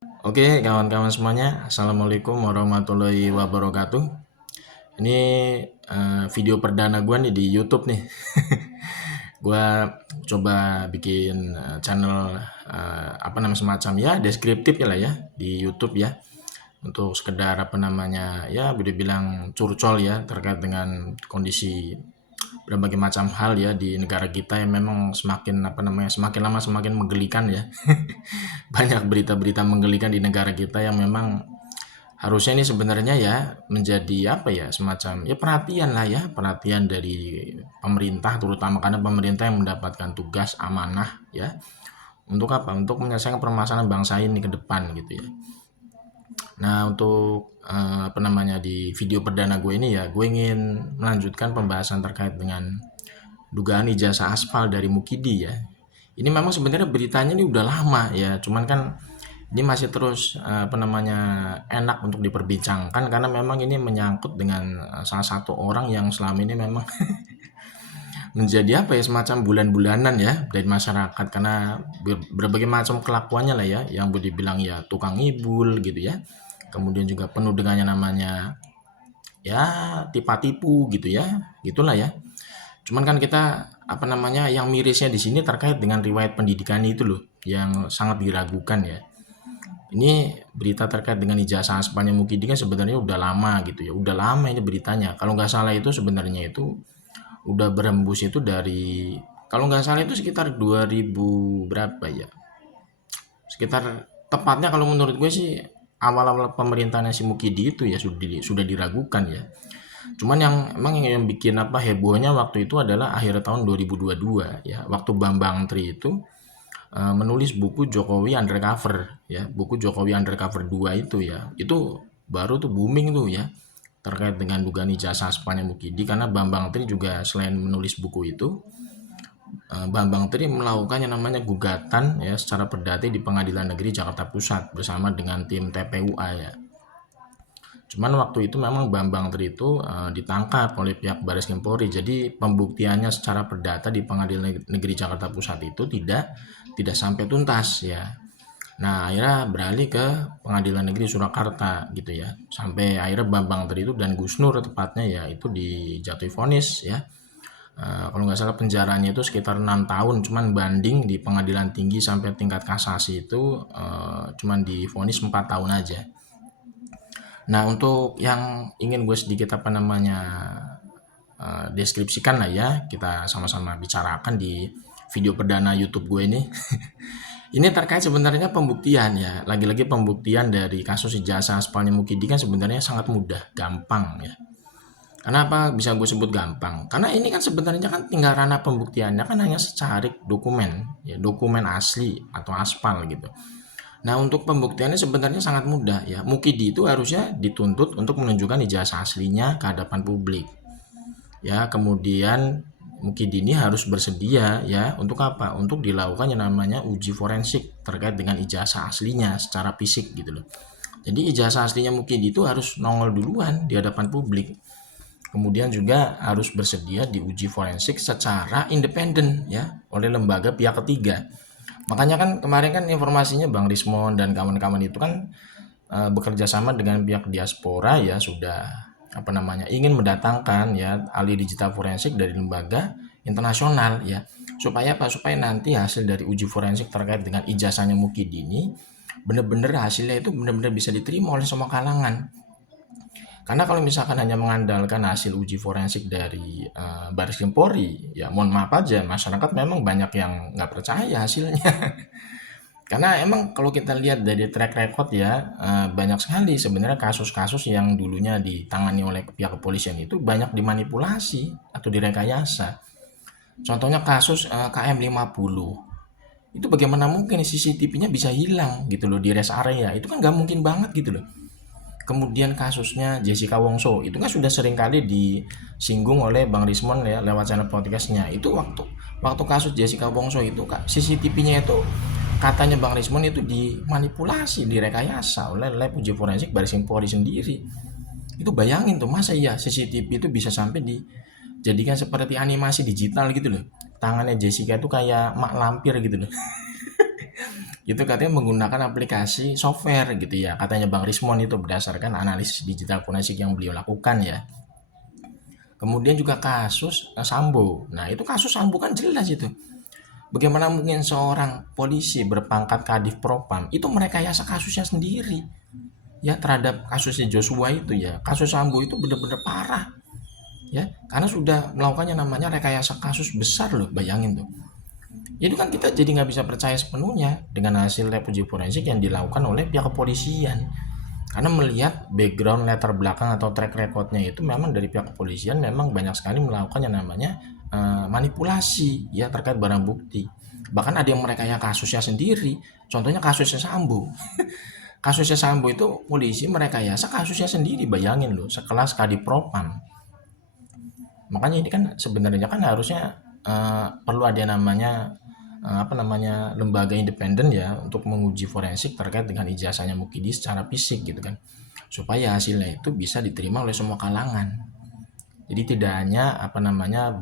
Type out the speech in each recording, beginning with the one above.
Oke, kawan-kawan semuanya, Assalamualaikum warahmatullahi wabarakatuh. Ini video perdana gue nih di YouTube nih. Gue coba bikin channel semacam ya deskriptif ya lah ya di YouTube ya, untuk sekedar ya boleh bilang curcol ya terkait dengan kondisi berbagai macam hal ya di negara kita yang memang semakin lama semakin menggelikan ya. Banyak berita-berita menggelikan di negara kita yang memang harusnya ini sebenarnya ya menjadi semacam ya perhatian lah ya, perhatian dari pemerintah, terutama karena pemerintah yang mendapatkan tugas amanah ya untuk untuk menyelesaikan permasalahan bangsa ini ke depan gitu ya. Nah, untuk di video perdana gue ini ya, gue ingin melanjutkan pembahasan terkait dengan dugaan ijazah aspal dari Mukidi ya. Ini memang sebenarnya beritanya ini udah lama ya, cuman kan ini masih terus enak untuk diperbincangkan karena memang ini menyangkut dengan salah satu orang yang selama ini memang menjadi semacam bulan-bulanan ya dari masyarakat, karena berbagai macam kelakuannya lah ya, yang boleh dibilang ya tukang ngibul gitu ya, kemudian juga penuh dengan yang namanya ya tipu-tipu gitu ya, gitulah ya. Cuman kan kita yang mirisnya di sini terkait dengan riwayat pendidikan itu loh yang sangat diragukan ya. Ini berita terkait dengan ijazah aspalnya Mukidi kan sebenarnya udah lama gitu ya, udah lama ini beritanya. Kalau nggak salah itu sebenarnya itu udah berembus itu dari, kalau nggak salah itu sekitar 2000 berapa ya, sekitar tepatnya kalau menurut gue sih awal-awal pemerintahan si Mukidi itu ya sudah diragukan ya. Cuman yang emang yang bikin hebohnya waktu itu adalah akhir tahun 2022 ya, waktu Bambang Tri itu menulis buku Jokowi Undercover ya, buku Jokowi Undercover 2 itu ya. Itu baru tuh booming tuh ya terkait dengan dugaan ijazah aspalnya Mukidi, karena Bambang Tri juga selain menulis buku itu, Bambang Tri melakukan yang namanya gugatan ya secara perdata di Pengadilan Negeri Jakarta Pusat bersama dengan tim TPUA ya. Cuman waktu itu memang Bambang Tri itu ditangkap oleh pihak Baris Krim Polri. Jadi pembuktiannya secara perdata di Pengadilan Negeri Jakarta Pusat itu tidak sampai tuntas ya. Nah, akhirnya beralih ke Pengadilan Negeri Surakarta gitu ya. Sampai akhirnya Bambang Tri itu dan Gus Nur tepatnya ya itu dijatuhi vonis ya. Kalau nggak salah penjaranya itu sekitar 6 tahun, cuman banding di pengadilan tinggi sampai tingkat kasasi itu cuman divonis 4 tahun aja. Nah, untuk yang ingin gue sedikit deskripsikan lah ya, kita sama-sama bicarakan di video perdana YouTube gue ini. Ini terkait sebenarnya pembuktian ya, lagi-lagi pembuktian dari kasus ijazah aspalnya Mukidi kan sebenarnya sangat mudah, gampang ya. Kenapa bisa gue sebut gampang? Karena ini kan sebenarnya kan tinggal ranah pembuktiannya kan hanya secarik dokumen, ya dokumen asli atau aspal gitu. Nah, untuk pembuktiannya sebenarnya sangat mudah ya. Mukidi itu harusnya dituntut untuk menunjukkan ijazah aslinya ke hadapan publik. Ya, kemudian Mukidi ini harus bersedia ya untuk apa? Untuk dilakukan yang namanya uji forensik terkait dengan ijazah aslinya secara fisik gitu loh. Jadi ijazah aslinya Mukidi itu harus nongol duluan di hadapan publik. Kemudian juga harus bersedia diuji forensik secara independen ya oleh lembaga pihak ketiga. Makanya kan kemarin kan informasinya Bang Rismon dan kawan-kawan itu kan bekerja sama dengan pihak diaspora ya, sudah ingin mendatangkan ya ahli digital forensik dari lembaga internasional ya, supaya supaya nanti hasil dari uji forensik terkait dengan ijazahnya Mukidi ini benar-benar hasilnya itu benar-benar bisa diterima oleh semua kalangan. Karena kalau misalkan hanya mengandalkan hasil uji forensik dari Baris Krim Polri, ya mohon maaf aja, masyarakat memang banyak yang nggak percaya hasilnya. Karena emang kalau kita lihat dari track record ya, banyak sekali sebenarnya kasus-kasus yang dulunya ditangani oleh pihak kepolisian itu banyak dimanipulasi atau direkayasa. Contohnya kasus KM50. Itu bagaimana mungkin CCTV-nya bisa hilang gitu loh di rest area. Itu kan nggak mungkin banget gitu loh. Kemudian kasusnya Jessica Wongso itu kan sudah sering kali disinggung oleh Bang Rismon ya lewat channel podcastnya. Itu waktu waktu kasus Jessica Wongso itu CCTV-nya itu katanya Bang Rismon itu dimanipulasi, direkayasa oleh lab uji forensik Baris Krim Polri sendiri. Itu bayangin tuh, masa ya CCTV itu bisa sampai dijadikan seperti animasi digital gitu loh. Tangannya Jessica itu kayak mak lampir gitu loh. itu katanya menggunakan aplikasi software gitu ya, katanya Bang Rismon itu berdasarkan analisis digital forensik yang beliau lakukan ya. Kemudian juga kasus Sambo. Nah itu kasus Sambo kan jelas itu. Bagaimana mungkin seorang polisi berpangkat Kadif Propam itu merekayasa kasusnya sendiri ya terhadap kasusnya Joshua itu ya. Kasus Sambo itu benar-benar parah ya karena sudah melakukannya namanya rekayasa kasus besar loh, bayangin tuh. Itu kan kita jadi nggak bisa percaya sepenuhnya dengan hasil lab uji forensik yang dilakukan oleh pihak kepolisian. Karena melihat background latar belakang atau track recordnya itu memang dari pihak kepolisian memang banyak sekali melakukan yang namanya manipulasi ya terkait barang bukti. Bahkan ada yang merekayasa kasusnya sendiri. Contohnya kasusnya Sambo. Kasusnya Sambo itu polisi merekayasa kasusnya sendiri, bayangin loh, sekelas Kadipropam. Makanya ini kan sebenarnya kan harusnya perlu ada namanya apa namanya lembaga independen ya untuk menguji forensik terkait dengan ijazahnya Mukidi secara fisik gitu kan, supaya hasilnya itu bisa diterima oleh semua kalangan. Jadi tidak hanya apa namanya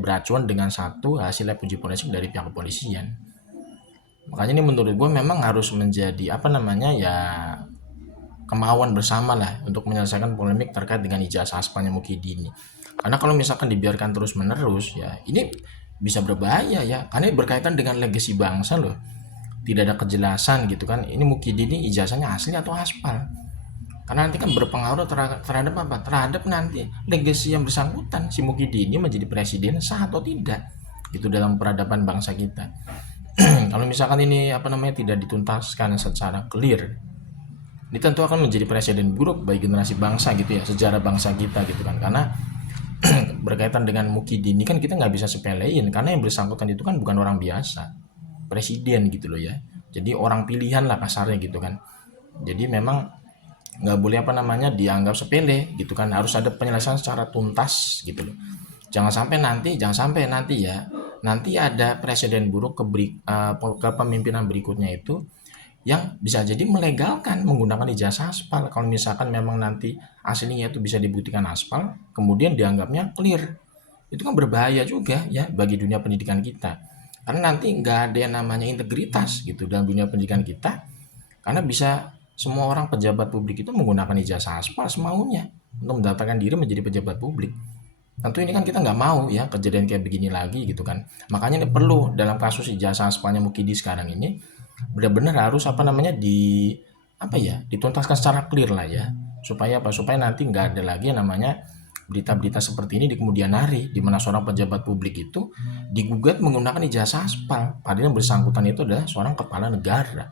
beracuan dengan satu hasil lab uji forensik dari pihak kepolisian. Makanya ini menurut gue memang harus menjadi apa namanya ya kemauan bersama lah untuk menyelesaikan polemik terkait dengan ijazah aspalnya Mukidi ini. Karena kalau misalkan dibiarkan terus menerus ya ini bisa berbahaya ya, karena ini berkaitan dengan legasi bangsa loh. Tidak ada kejelasan gitu kan, ini Mukidi ini ijazahnya asli atau aspal. Karena nanti kan berpengaruh terhadap apa? Terhadap nanti legasi yang bersangkutan, si Mukidi ini menjadi presiden sah atau tidak gitu dalam peradaban bangsa kita. Kalau misalkan ini apa namanya tidak dituntaskan secara clear, ini tentu akan menjadi presiden buruk bagi generasi bangsa gitu ya, sejarah bangsa kita gitu kan. Karena berkaitan dengan Mukidi ini kan kita nggak bisa sepelein karena yang bersangkutan itu kan bukan orang biasa, presiden gitu loh ya. Jadi orang pilihan lah kasarnya gitu kan. Jadi memang nggak boleh apa namanya dianggap sepele gitu kan, harus ada penyelesaian secara tuntas gitu loh. Jangan sampai nanti ya nanti ada presiden buruk ke pemimpinan berikutnya itu yang bisa jadi melegalkan menggunakan ijazah aspal. Kalau misalkan memang nanti aslinya itu bisa dibuktikan aspal, kemudian dianggapnya clear, itu kan berbahaya juga ya bagi dunia pendidikan kita. Karena nanti nggak ada yang namanya integritas gitu dalam dunia pendidikan kita, karena bisa semua orang pejabat publik itu menggunakan ijazah aspal semaunya untuk mendaftarkan diri menjadi pejabat publik. Tentu ini kan kita nggak mau ya kejadian kayak begini lagi gitu kan. Makanya ini perlu dalam kasus ijazah aspalnya Mukidi sekarang ini benar-benar harus apa namanya dituntaskan secara clear lah ya, supaya nanti nggak ada lagi yang namanya berita-berita seperti ini di kemudian hari di mana seorang pejabat publik itu digugat menggunakan ijazah aspal padahal yang bersangkutan itu adalah seorang kepala negara.